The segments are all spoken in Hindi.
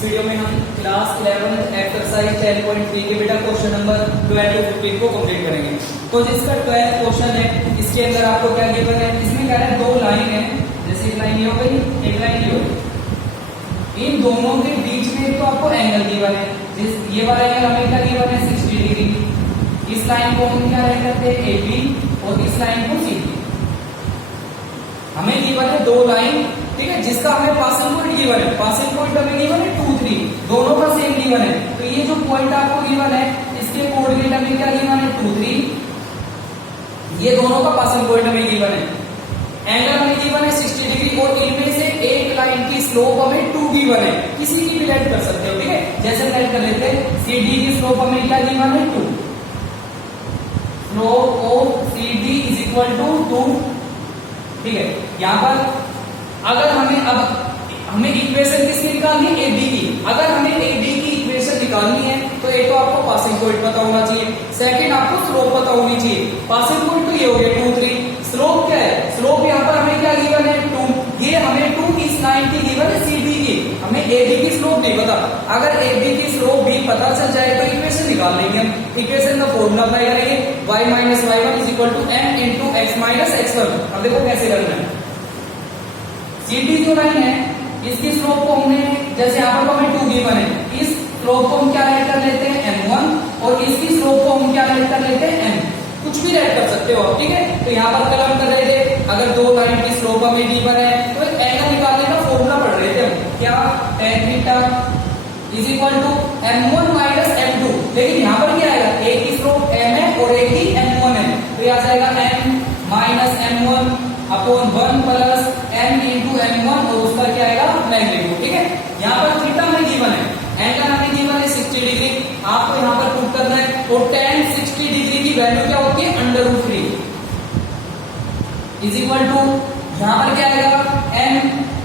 इस वीडियो में हम क्लास 11 एक्सरसाइज 10.3 के बेटा क्वेश्चन नंबर 12 to 15 को कंप्लीट करेंगे। तो जिसका 12 क्वेश्चन है, इसके अंदर आपको क्या गिवन है, इसमें क्या है, दो लाइन है, जैसे एक लाइन ये हो गई, एक लाइन ये हो गई। इन दोनों के बीच में तो आपको एंगल गिवन है, जिस ये वाला एंगल हमें क्या गिवन है, 60 डिग्री। इस लाइन को हम क्या करते हैं, AB, और इस लाइन को CD। हमें गिवन है दो लाइन, ठीक है, जिसका हमें पासिंग पॉइंट गिवन है, पासिंग पॉइंट हमें गिवन है 2, 3, दोनों का सेम गिवन है। तो ये जो पॉइंट आपको गिवन है, इसके कोऑर्डिनेट हमें क्या गिवन है, 2, 3, ये दोनों का पासिंग पॉइंट हमें गिवन है। एंगल हमें गिवन है 60 डिग्री, और इनमें से एक लाइन की स्लोप हमें 2 गिवन है, किसी की भी लेट कर सकते हो, ठीक है। जैसे लेट कर लेते हैं, CD की स्लोप हमें क्या गिवन है, 2, slope of CD is equal to 2, ठीक है। यहां पर अगर हमें इक्वेशन किसकी निकालनी है, AB की। अगर हमें AB की इक्वेशन निकालनी है तो एक तो आपको पासिंग पॉइंट पता होना चाहिए, सेकंड आपको स्लोप पता होनी चाहिए। पासिंग पॉइंट तो ये हो गया 2, 3, स्लोप क्या है, स्लोप यहां पर हमें क्या गिवन है, 2, ये हमें 2 इस लाइन की गिवन है CD की, हमें AB की स्लोप नहीं पता। अगर AB की स्लोप भी पता चल जाए तो इक्वेशन निकाल लेंगे हम। इक्वेशन का फॉर्मूला अप्लाई करेंगे, y minus y1 is equal to m into x minus x1। अब देखो कैसे करना है। CD जो लाइन है, इसकी स्लोप को हमने, जैसे यहाँ पर हमें 2 गिवन है, इस स्लोप को हम क्या ऐड कर लेते हैं, m1, और इसकी स्लोप को हम क्या ऐड कर लेते हैं, m। कुछ भी ऐड कर सकते हो आप, ठीक है। तो यहाँ पर कलम कर रहे थे, अगर दो लाइन की स्लोप हमें गिवन है तो एक एंगल निकालने का फॉर्मूला पढ़ रहे थे हम, क्या, tan theta is equal to m1 minus m2। लेकिन यहाँ पर क्या आएगा, एक की स्लोप m है और एक की m1 है, तो ये आ जाएगा m minus m1 upon 1 plus m into m1, और उसका क्या आएगा, मैग्नीट्यूड, ठीक है। यहाँ पर थीटा हमें गिवन है, एंगल हमें गिवन है 60 डिग्री, आपको यहाँ पर पुट करना है। और tan 60 डिग्री की वैल्यू क्या होती है, √3 इज इक्वल टू, यहाँ पर क्या आएगा, m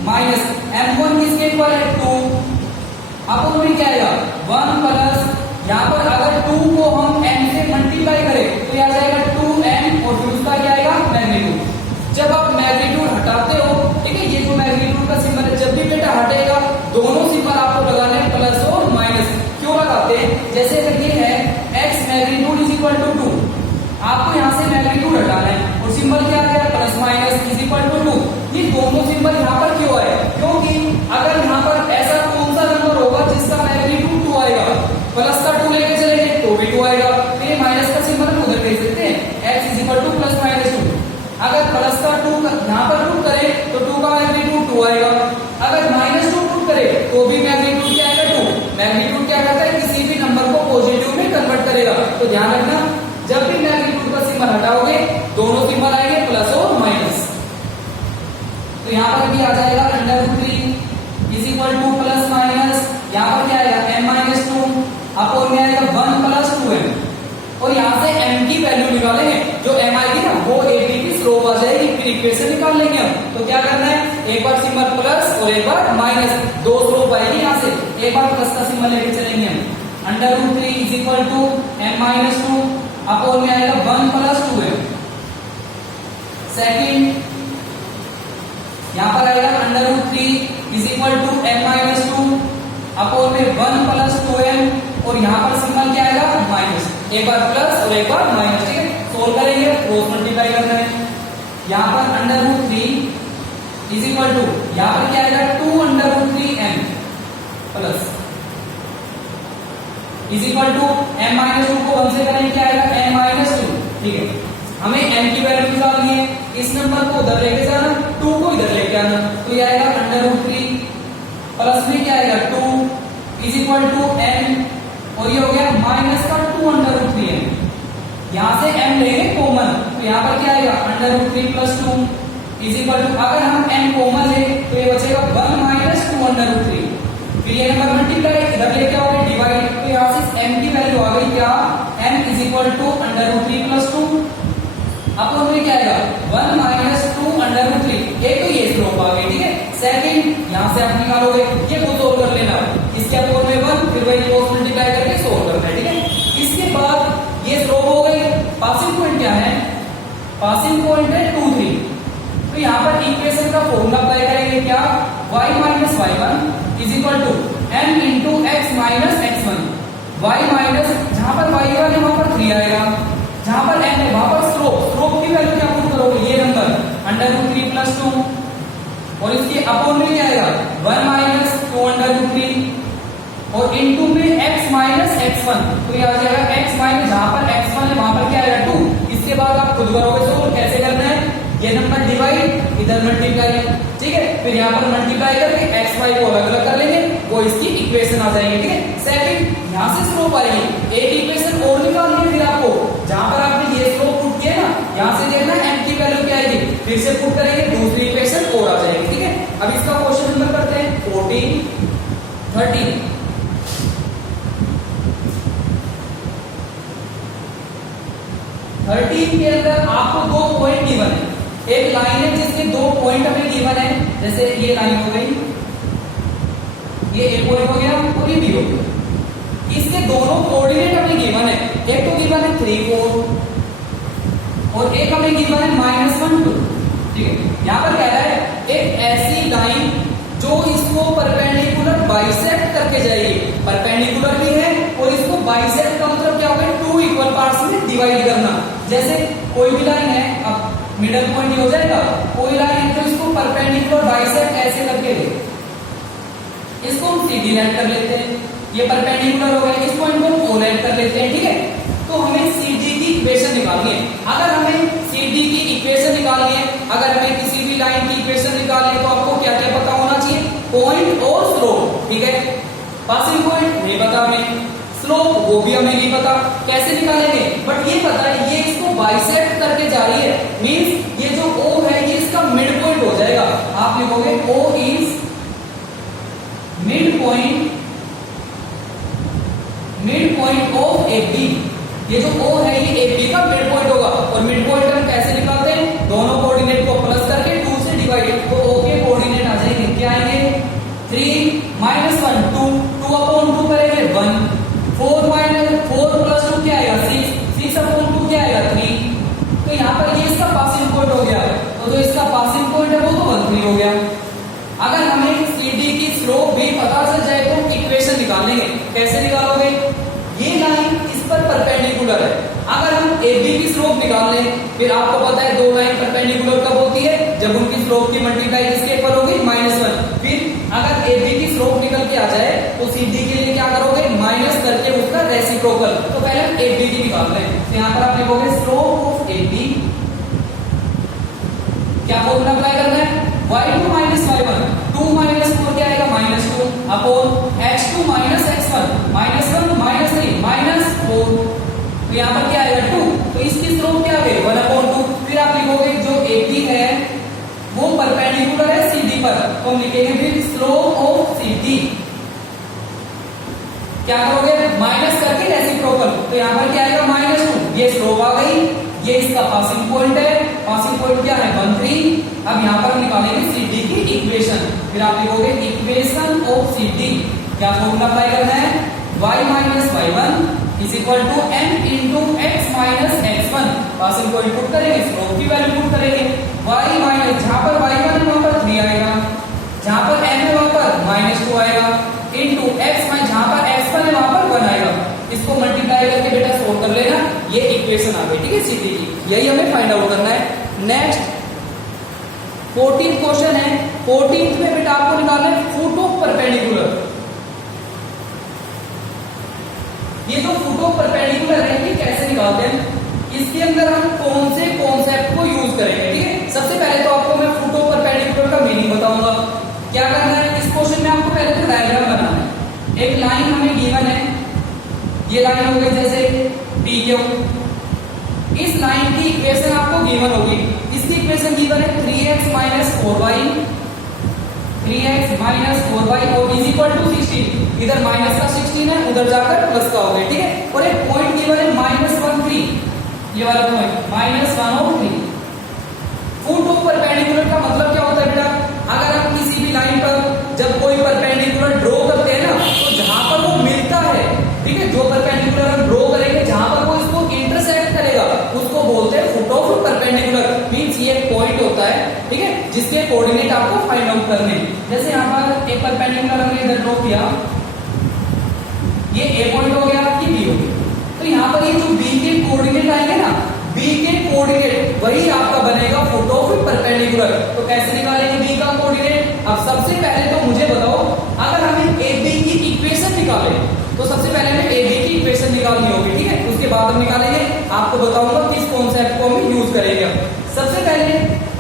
माइनस m1 किसके इक्वल है, 2, अपॉन में क्या आएगा, 1 प्लस, यहाँ पर अगर 2 को हम m से मल्टीप्लाई करें तो यह आ जाएगा 2m, और फिर उसका क्या आएगा, मैग्नीट्यूड। जब आप मैग्नीट्यूड हटाते हो, ठीक है, ये जो मैग्नीट्यूड का सिंबल है, जब भी बेटा हटेगा दोनों सिंबल आपको लगाने हैं, प्लस और माइनस। क्यों लगाते हैं, जैसे अगर ये है x magnitude is equal to 2, आपको यहाँ से मैग्नीट्यूड हटाना है, और सिंबल क्या आ गया, plus minus is equal to 2। ये दोनों सिंबल यहाँ पर क्यों आए, क्योंकि अगर यहाँ पर ऐसा कौन सा नंबर होगा जिसका मैग्नीट्यूड 2 आएगा, प्लस का 2 लेके चलेंगे तो भी 2 आएगा, तो ये माइनस का सिंबल हम उधर भेज सकते हैं, x is equal two plus minus 2। अगर प्लस का 2 यहाँ पर पुट करें तो 2 का मैग्नीट्यूड 2 आएगा, अगर माइनस 2 पुट करें तो भी मैग्नीट्यूड क्या आएगा, 2। मैग्नीट्यूड क्या करता है, किसी भी नंबर को पॉजिटिव में कन्वर्ट करेगा। तो ध्यान रखना, जब भी मैग्नीट्यूड का सिंबल हटाओगे दोनों सिंबल आएंगे प्लस और माइनस। तो यहाँ पर भी आ जाएगा √3 is equal two plus minus, यहाँ पर क्या आएगा, m माइनस 2 अपॉन में आएगा 1 प्लस 2m, और यहाँ से m की वैल्यू निकालेंगे, जो m आएगी ना वो AB की स्लोप आ जाएगी, फिर इक्वेशन निकाल लेंगे हम। तो क्या करना है, एक बार सिंबल प्लस और एक बार माइनस, दो स्लोप आएगी यहाँ से, एक बार प्लस का सिंबल लेके चलेंगे हम, √3 is equal to m minus 2 upon में आएगा 1 प्लस 2m। सेकेंड यहाँ पर आएगा √3 is equal to m minus 2 upon में 1 प्लस 2m, और यहाँ पर सिंबल क्या आएगा, माइनस, एक बार प्लस और एक बार माइनस, ठीक है। सोल्व करेंगे, क्रॉस मल्टीप्लाई करना है। यहाँ पर √3 इज इक्वल टू, यहाँ पर क्या आएगा, 2√3m plus is equal to m minus 2 को 1 से करेंगे, क्या आएगा, m माइनस 2, ठीक है। हमें m की वैल्यू निकालनी है, इस नंबर को उधर लेके जाना, 2 को इधर लेके आना, तो ये आएगा √3 प्लस में क्या आएगा, 2 इज इक्वल टू m, और ये हो गया माइनस का 2√3m। यहाँ से m लेंगे कॉमन, तो यहाँ पर क्या आएगा, √3 प्लस 2 इज इक्वल टू, अगर हम m कॉमन ले तो ये बचेगा 1 माइनस 2√3, फिर ये नंबर मल्टीप्लाई इधर लेके आओगे, डिवाइड, तो यहाँ से m की वैल्यू आ गई क्या, m is equal to √3 plus 2 upon में क्या आएगा, 1 माइनस 2√3। एक तो ये स्लोप आ गई, ठीक है। सेकंड यहाँ से आप निकालोगे, ये को सोल्व कर लेना, इसके अपॉन में 1, फिर वही क्रॉस मल्टीप्लाई करके सोल्व करना है, ठीक है। इसके बाद ये स्लोप हो गई, पासिंग पॉइंट क्या है, पासिंग पॉइंट है 2, 3। तो यहाँ पर इक्वेशन का फॉर्मूला अप्लाई करेंगे, क्या, y minus y1 is equal to m into x minus x one, y minus जहां पर वाई वाले वहां पर 3 आएगा, जहां पर n है वहां पर स्लोप की वैल्यू क्या पुट करोगे, ये नंबर अंडर रूट 3 प्लस 2 और इसके अपोन में क्या आएगा 1 माइनस 2 अंडर रूट 3 और इनटू में x माइनस x1, तो ये आ जाएगा x माइनस जहां पर x1 है वहां पर क्या आएगा 2। इसके बाद आप खुद करोगे सोल्व, कैसे करना है, ये नंबर डिवाइड इधर मल्टीप्लाई, ठीक है, फिर यहाँ पर मल्टीप्लाई करके x y को अलग अलग कर लेंगे, वो इसकी इक्वेशन आ जाएगी, ठीक है। सेकंड यहाँ से स्लोप आएगी, एक इक्वेशन और निकालनी है फिर आपको, जहां पर आपने ये स्लोप पुट किया ना, यहाँ से देखना m की वैल्यू क्या आएगी, फिर से पुट करेंगे दूसरी इक्वेशन और आ जाएगी, ठीक है। अब इसका क्वेश्चन नंबर करते हैं 14 13 13 के अंदर आपको दो पॉइंट गिवन है, एक लाइन है जिसके दो पॉइंट हमें गिवन है, जैसे ये लाइन हो गई, ये ए पॉइंट हो गया और ये बी हो गया, इसके दोनों कोऑर्डिनेट हमें गिवन है, एक तो गिवन है 3 4 और एक हमें गिवन है -1 2, ठीक है। यहाँ पर कह रहा है एक ऐसी लाइन जो इसको परपेंडिकुलर बाइसेक्ट करके जाएगी, परपेंडिकुलर भी है और इसको बाइसेक्ट का मतलब क्या होगा, 2 इक्वल पार्ट्स में डिवाइड करना। जैसे कोई भी लाइन है, अब मिडल पॉइंट हो जाएगा, कोई लाइन है तो इसको परपेंडिकुलर बाइसेक्ट ऐसे करके ले, इसको हम सीधी लाइन कर लेते हैं, ये परपेंडिकुलर हो गया, इस पॉइंट को हम ओ लाइन कर लेते हैं, ठीक है। तो हमें सीडी की इक्वेशन निकालनी है, अगर हमें सीडी की इक्वेशन निकालनी है, अगर हमें किसी भी लाइन की इक्वेशन निकालनी है तो आपको क्या क्या पता होना चाहिए, पॉइंट और स्लोप, ठीक है। पासिंग पॉइंट नहीं पता हमें, स्लोप वो भी हमें नहीं पता, कैसे निकालेंगे, बट ये पता है ये इसको बाइसेक्ट करके जा रही है, मींस ये जो O है ये इसका मिड पॉइंट हो जाएगा, आप लिखोगे O is mid point of AB, ये जो O है ये AB का मिड पॉइंट होगा, और मिड पॉइंट हम कैसे निकालते हैं, दोनों कोऑर्डिनेट को प्लस करके 2 से डिवाइड, तो O के कोऑर्डिनेट आ जाएंगे, क्या आएंगे 3 -1 2 2 अपॉन 2 करेंगे 1 4 प्लस 2 क्या आएगा 6 6 अपॉन 2 क्या आएगा 3, तो यहाँ पर ये इसका पासिंग पॉइंट हो गया, तो जो इसका पासिंग पॉइंट है वो तो 1 3 हो गया। अगर हमें CD की स्लोप भी पता चल जाए तो इक्वेशन निकाल लेंगे, कैसे निकालोगे, ये लाइन इस पर परपेंडिकुलर है, अगर हम AB की स्लोप निकाल लें, फिर आपको पता है दो लाइन परपेंडिकुलर कब होती है, जब उनकी स्लोप की मल्टीप्लाई किसके इक्वल होगी -1, फिर अगर AB की स्लोप निकल के आ जाए तो CD के लिए क्या करोगे, माइनस करके उसका रेसिप्रोकल, तो पहले हम AB की निकाल रहे हैं, तो यहाँ पर आप लिखोगे स्लोप ऑफ AB, क्या फॉर्मूला अप्लाई करना है, y2 - y1 2 - 4 क्या आएगा -2 अपॉन x2 - x1 -1 -3 -4, तो यहाँ पर क्या आएगा 2, तो इसकी स्लोप क्या आ गई 1/2, फिर आप लिखोगे जो AB है वो परपेंडिकुलर है CD पर, तो हम लिखेंगे फिर स्लोप ऑफ CD, क्या करोगे माइनस करके रेसिप्रोकल, तो यहाँ पर क्या आएगा -2, ये स्लोप आ गई, ये इसका पासिंग पॉइंट है, पासिंग पॉइंट क्या है 1 3, अब यहाँ पर निकालेंगे CD की इक्वेशन, फिर आप लिखोगे इक्वेशन ऑफ CD, क्या फॉर्मूला अप्लाई करना है, y - y1 is equal to m into x minus x1, passing point put करेंगे, स्लोप की वैल्यू पुट करेंगे, y माइनस जहां पर y1 है वहां पर 3 आएगा, जहां पर m है वहां पर -2 आएगा, इंटू x माइनस जहां पर x1 है वहां पर 1 आएगा, इसको मल्टीप्लाई करके बेटा सोल्व कर लेना, ये इक्वेशन आ गई, ठीक है CD की, यही हमें फाइंड आउट करना है। नेक्स्ट 14th क्वेश्चन है, 14th में बेटा आपको निकालना है फुट ऑफ परपेंडिकुलर, ये जो फुट ऑफ परपेंडिकुलर है ये कैसे निकालते हैं, इसके अंदर हम कौन से कॉन्सेप्ट को यूज करेंगे, ठीक है। सबसे पहले तो आपको मैं फुट ऑफ परपेंडिकुलर का मीनिंग बताऊंगा, क्या करना है, इस क्वेश्चन में आपको पहले तो डायग्राम बनाना है, एक लाइन हमें गिवन है, ये लाइन हो गई जैसे PQ, इस लाइन की इक्वेशन आपको गिवन होगी, इसकी इक्वेशन गिवन है 3x - 4y और इज इक्वल टू 16, इधर माइनस का 16 है, उधर जाकर प्लस का हो गया, ठीक है, और एक पॉइंट गिवन है -1 3, ये वाला पॉइंट -1 3। फुट ऑफ परपेंडिकुलर का मतलब क्या होता है बेटा, अगर हम किसी भी लाइन पर जब कोई परपेंडिकुलर ड्रॉ करते हैं ना, तो जहां पर वो मिलता है, ठीक है, जो परपेंडिकुलर हम ड्रॉ करेंगे जहां पर वो इसको इंटरसेक्ट करेगा उसको बोलते हैं फुट ऑफ परपेंडिकुलर, मींस ये एक पॉइंट होता है, ठीक है, जिसके कोऑर्डिनेट आपको फाइंड आउट करने हैं। जैसे यहाँ पर एक परपेंडिकुलर हमने इधर ड्रॉ किया, ये ए पॉइंट हो गया, ये बी हो गया। तो यहाँ पर ये जो बी के कोऑर्डिनेट आएंगे ना, बी के कोऑर्डिनेट वही आपका बनेगा फुट ऑफ परपेंडिकुलर। तो कैसे निकालेंगे बी का कोऑर्डिनेट? अब सबसे पहले तो मुझे बताओ, अगर हमें ए बी की इक्वेशन निकाले तो सबसे पहले हमें ए बी की इक्वेशन निकालनी होगी, ठीक है। उसके बाद हम निकालेंगे, आपको बताऊंगा किस कॉन्सेप्ट को हम यूज करेंगे। सबसे पहले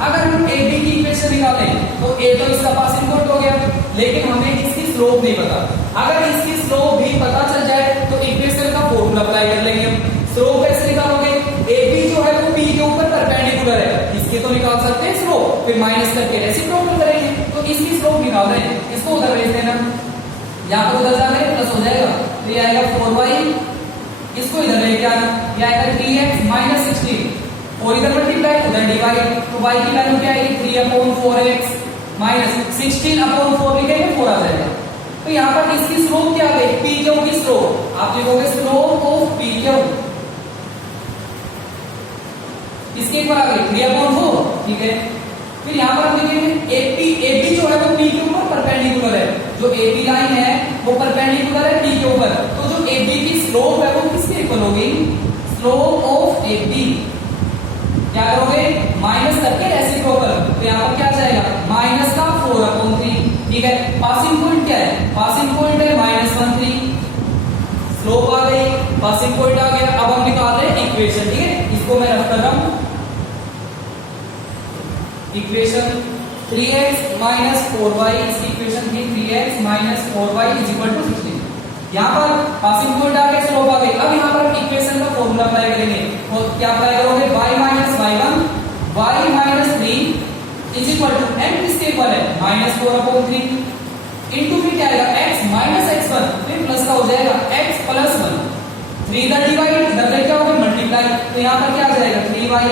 अगर हम ए बी की इक्वेशन निकालें तो ए तो इसका पासिंग पॉइंट हो गया, लेकिन हमें इसकी स्लोप नहीं पता। अगर इसकी स्लोप भी पता चल जाए तो इक्वेशन का फॉर्मूला अप्लाई कर लेंगे हम। स्लोप कैसे निकालोगे? ए बी जो है वो पी के ऊपर परपेंडिकुलर है, इसकी तो निकाल सकते हैं स्लोप, फिर माइनस करके रेसिप्रोकल करेंगे। तो इसकी स्लोप निकाल रहे हैं, इसको उधर भेज देना, यहाँ पर उधर जाने प्लस हो जाएगा, तो ये आएगा 4y, इसको इधर लेके आना, ये आएगा 3x माइनस 16 और इधर मल्टीप्लाई उधर डिवाइड, तो y की वैल्यू क्या आएगी 3/4x माइनस 16/4 लिखेंगे 4 आ जाएगा। तो यहाँ पर इसकी स्लोप क्या आ गई? पी क्यू की स्लोप, आप लिखोगे स्लोप ऑफ पी क्यू, इसके ऊपर आ गई 3/4, ठीक है। फिर यहाँ पर हम लिखेंगे एपी, एबी जो है वो पी के ऊपर परपेंडिकुलर है, जो एबी लाइन है वो परपेंडिकुलर है पी के ऊपर, तो जो एबी की स्लोप है वो किसके इक्वल होगी? स्लोप ऑफ एबी, क्या करोगे? माइनस करके रेसिप्रोकल, तो यहाँ पर क्या जाएगा? माइनस का 4/3, ठीक है। पासिंग पॉइंट क्या है? पासिंग पॉइंट है -13, स्लोप आ गई, पासिंग पॉइंट आ गया। अब हम निकाल रहे हैं इक्वेशन, ठीक है। इसको मैं रख कर रहा हूं, इक्वेशन 3x माइनस 4y, इसकी इक्वेशन थी 3x minus 4y is equal to 16। यहाँ पर पासिंग पॉइंट आ गया, स्लोप आ गई। अब यहाँ पर इक्वेशन का फॉर्मूला अप्लाई करेंगे, और क्या अप्लाई करोगे? y minus y1 y minus 3 is equal to m किसके इक्वल है? -4/3 इनटू फिर क्या आएगा? x माइनस x1, फिर प्लस का हो जाएगा x प्लस 1, 3 का डिवाइड इधर क्या होगा? मल्टीप्लाई, तो यहाँ पर क्या आ जाएगा? 3y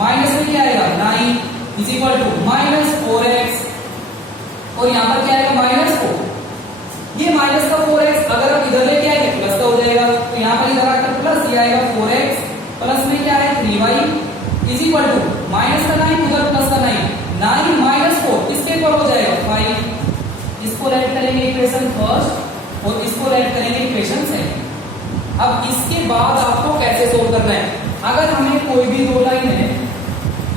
माइनस में क्या आएगा? 9 इज इक्वल टू -4x, और यहाँ पर क्या आएगा? -4, ये माइनस का 4x अगर आप इधर लेके आएंगे प्लस का हो जाएगा, तो यहाँ पर इधर आकर प्लस ये आएगा 4x, प्लस में क्या है? 3y is equal to minus का 9 उधर प्लस का 9 माइनस 4 किसके इक्वल हो जाएगा? 5। इसको ऐड करेंगे इक्वेशन फर्स्ट और इसको ऐड करेंगे इक्वेशन सेकंड। अब इसके बाद आपको कैसे सोल्व करना है? अगर हमें कोई भी दो लाइन है,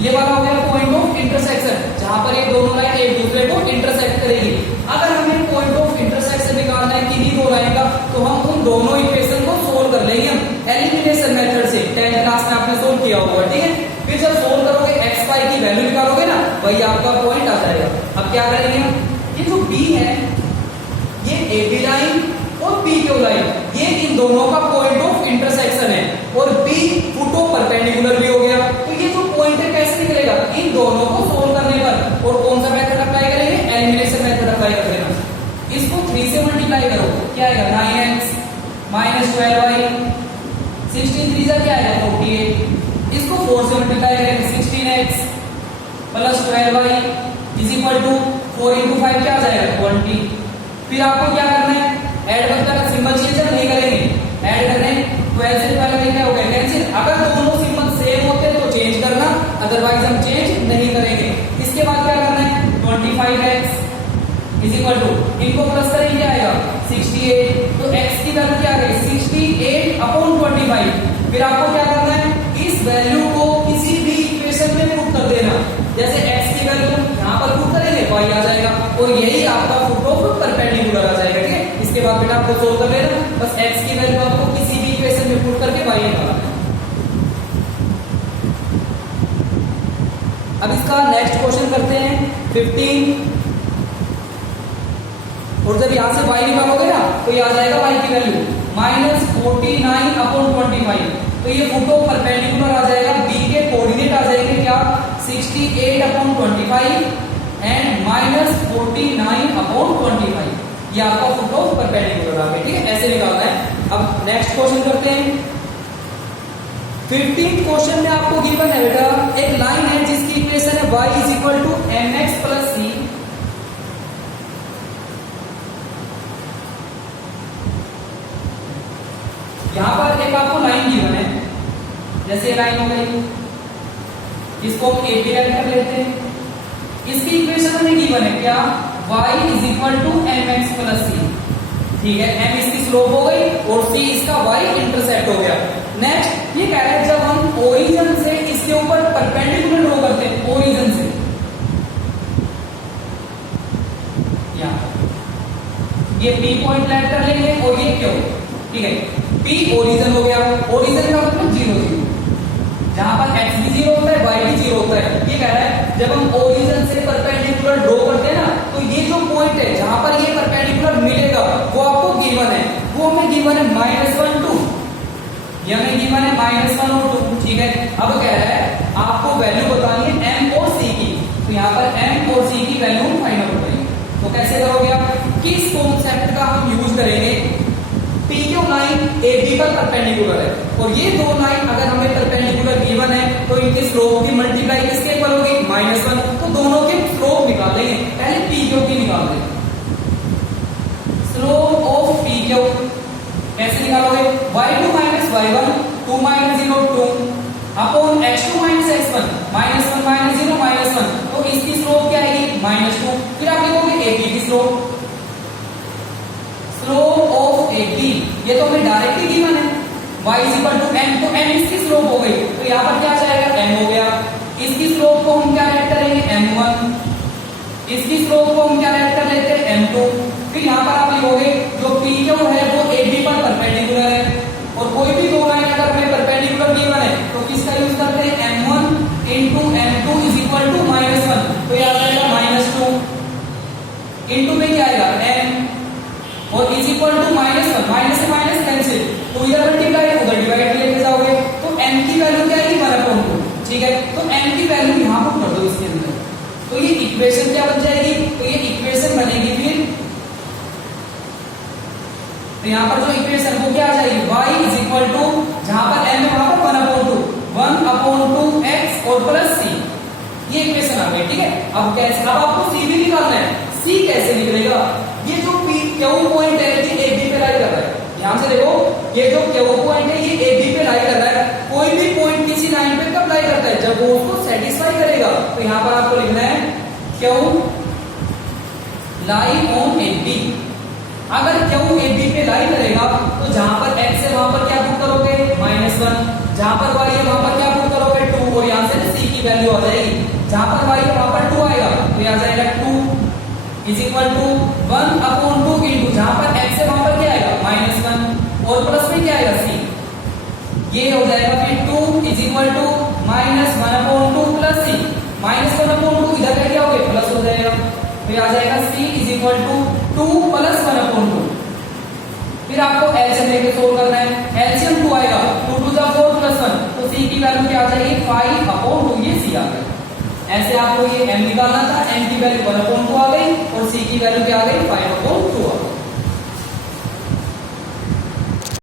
ये वाला हो गया पॉइंट ऑफ इंटरसेक्शन, जहां पर ये दोनों लाइन एक दूसरे को इंटरसेक्ट करेगी। अगर हमें पॉइंट ऑफ इंटरसेक्शन निकालना है किन्हीं दो लाइन का, तो हम उन दोनों इक्वेशन को सोल्व कर लेंगे हम एलिमिनेशन मेथड से। 10th क्लास में आपने सोल्व किया होगा, ठीक है। फिर जब सोल्व करोगे x y की वैल्यू निकालोगे ना, वही आपका पॉइंट आ जाएगा। अब क्या करेंगे हम? ये जो b है, ये AB लाइन और PQ लाइन, ये इन दोनों का पॉइंट ऑफ इंटरसेक्शन है, और B फुट ऑफ परपेंडिकुलर भी हो गया। तो ये जो पॉइंट है कैसे निकलेगा? इन दोनों को सोल्व करने पर। और कौन सा मेथड अप्लाई करेंगे? एलिमिनेशन मेथड अप्लाई कर देना। इसको 3 से मल्टीप्लाई करो, क्या आएगा? 9x माइनस 12y, 16 3 जा क्या आएगा? 48। इसको 4 से मल्टीप्लाई करेंगे, 16x plus 12y is equal to 4 into 5 क्या आ जाएगा? 20। फिर आपको क्या करना है? ऐड करता है, सिंबल चेंज नहीं करेंगे, ऐड कर रहे हैं। 12 से 12 क्या हो गया? कैंसिल। अगर दोनों सिंबल सेम होते हैं तो चेंज करना, अदरवाइज हम चेंज नहीं करेंगे। इसके बाद क्या करना है? 25x इज इक्वल टू, इनको प्लस करेंगे क्या आएगा? 68। तो x की वैल्यू क्या आ गई? 68/25। फिर आपको क्या करना है? इस वैल्यू को किसी भी इक्वेशन में पुट कर देना। जैसे x की वैल्यू यहाँ पर पुट करेंगे y आ जाएगा, और यही आपका फुट ऑफ परपेंडिकुलर आ जाएगा, ठीक है। इसके बाद बेटा आपको सोल्व कर लेना, बस x की वैल्यू आपको किसी भी इक्वेशन में पुट करके y निकालना है। अब इसका नेक्स्ट क्वेश्चन करते हैं 15, और जब यहां से y निकालोगे ना तो ये आ जाएगा y की वैल्यू -49/25। तो ये फुट ऑफ परपेंडिकुलर आ जाएगा, b के कोऑर्डिनेट आ जाएंगे क्या? 68/25 एंड -49/25। ये आपका फुट ऑफ परपेंडिकुलर आ गया, ठीक है। ऐसे निकालना है। अब नेक्स्ट क्वेश्चन करते हैं। 15th क्वेश्चन में आपको गिवन है बेटा, एक लाइन है जिसकी इक्वेशन है y is equal to mx plus c। यहां पर एक आपको लाइन गिवन है, जैसे लाइन हो गई, इसको हम AB लाइन कर लेते हैं। इसकी इक्वेशन हमें गिवन है क्या? y is equal to mx plus c। ठीक है, m इसकी स्लोप हो गई और c इसका y इंटरसेप्ट हो गया। नेक्स्ट ये कह रहा है जब हम ओरिजिन से इसके ऊपर परपेंडिकुलर ड्रॉ करते हैं, ओरिजिन से ये P पॉइंट लेट कर लेंगे और ये Q, ठीक है। P ओरिजिन हो गया, ओरिजिन का मतलब 0 0, जहां पर x भी 0 होता है y भी 0 होता है। ये कह रहा है जब हम ओरिजिन से परपेंडिकुलर ड्रॉ करते हैं ना, तो ये जो पॉइंट है जहां पर ये परपेंडिकुलर मिलेगा वो आपको गिवन है, वो हमें गिवन है -1 2, ये हमें गिवन है -1 और 2, ठीक है। अब कह रहा है आपको वैल्यू बतानी है m और c की, तो यहाँ पर m और c की वैल्यू फाइंड आउट करेंगे। तो कैसे करोगे आप, किस कॉन्सेप्ट का हम यूज करेंगे, PQ लाइन AB पर परपेंडिकुलर है और ये दो लाइन अगर हमें परपेंडिकुलर गिवन है तो इनकी स्लोप की मल्टीप्लाई किसके इक्वल होगी, -1, तो दोनों के स्लोप निकालेंगे। पहले PQ की निकाल देंगे, स्लोप ऑफ PQ कैसे निकालोगे, y2 - y1 2 - 0 2 upon x2 - x1 -1 - 0 -1, तो इसकी स्लोप क्या आएगी -2। फिर आप लिखोगे AB की स्लोप, स्लोप ऑफ AB, ये तो हमें डायरेक्टली गिवन है y m, तो m इसकी स्लोप हो गई, तो यहाँ पर क्या जाएगा m हो गया। इसकी स्लोप को हम क्या ऐड करेंगे m1, इसकी स्लोप को हम क्या ऐड कर लेते हैं m2। फिर यहाँ पर आप लिखोगे जो PQ है वो AB पर परपेंडिकुलर है और कोई भी दो लाइन अगर हमें परपेंडिकुलर गिवन है तो किसका यूज करते हैं m1 into m2 is equal to -1, तो यहाँ आएगा -2 into में क्या आएगा m और इज इक्वल टू -1, माइनस से माइनस कैंसिल, तो इधर मल्टीप्लाई उधर डिवाइड लेके जाओगे तो m की वैल्यू क्या आएगी 1/2, ठीक है। तो m की वैल्यू यहाँ पर कर दो इसके अंदर, तो ये इक्वेशन क्या बन जाएगी, तो ये इक्वेशन बनेगी फिर, तो यहाँ पर जो इक्वेशन वो क्या आ जाएगी y इज इक्वल टू, जहां पर m है वहां पर 1/2 x और प्लस c, ये इक्वेशन आ गई, ठीक है। अब कैसे, अब आपको c भी निकालना है, c कैसे निकलेगा, ये जो Q पॉइंट है ये AB पे लाई कर रहा है, ध्यान से देखो ये जो Q पॉइंट है ये AB पे लाई कर रहा है। कोई भी पॉइंट किसी लाइन पे कब लाई करता है, जब वो उसको सेटिस्फाई करेगा, तो यहाँ पर आपको लिखना है Q लाई ऑन AB। अगर Q AB पे लाई करेगा तो जहां पर x है वहां पर क्या पुट करोगे -1, जहां पर y है वहां पर क्या पुट करोगे 2, और यहाँ से c की वैल्यू आ जाएगी, जहां पर y है वहां पर 2 आएगा, तो यहाँ जाएगा 2 इज इक्वल टू 1/2 इंटू, जहां पर x है वहां पर क्या आएगा -1 और प्लस में क्या आएगा c, ये हो जाएगा फिर 2 is equal to -1/2 plus c, -1/2 इधर का क्या हो गया प्लस हो जाएगा, फिर आ जाएगा c इज इक्वल टू 2 + 1/2। फिर आपको एलसीएम लेके सोल्व करना है, एलसीएम 2 आएगा, 2 2 जा 4 + 1, तो c की वैल्यू क्या आ जाएगी 5/2, ये c आ गई। ऐसे आपको ये m निकालना था, m की वैल्यू 1/2 आ गई और c की वैल्यू क्या आ गई 5/2।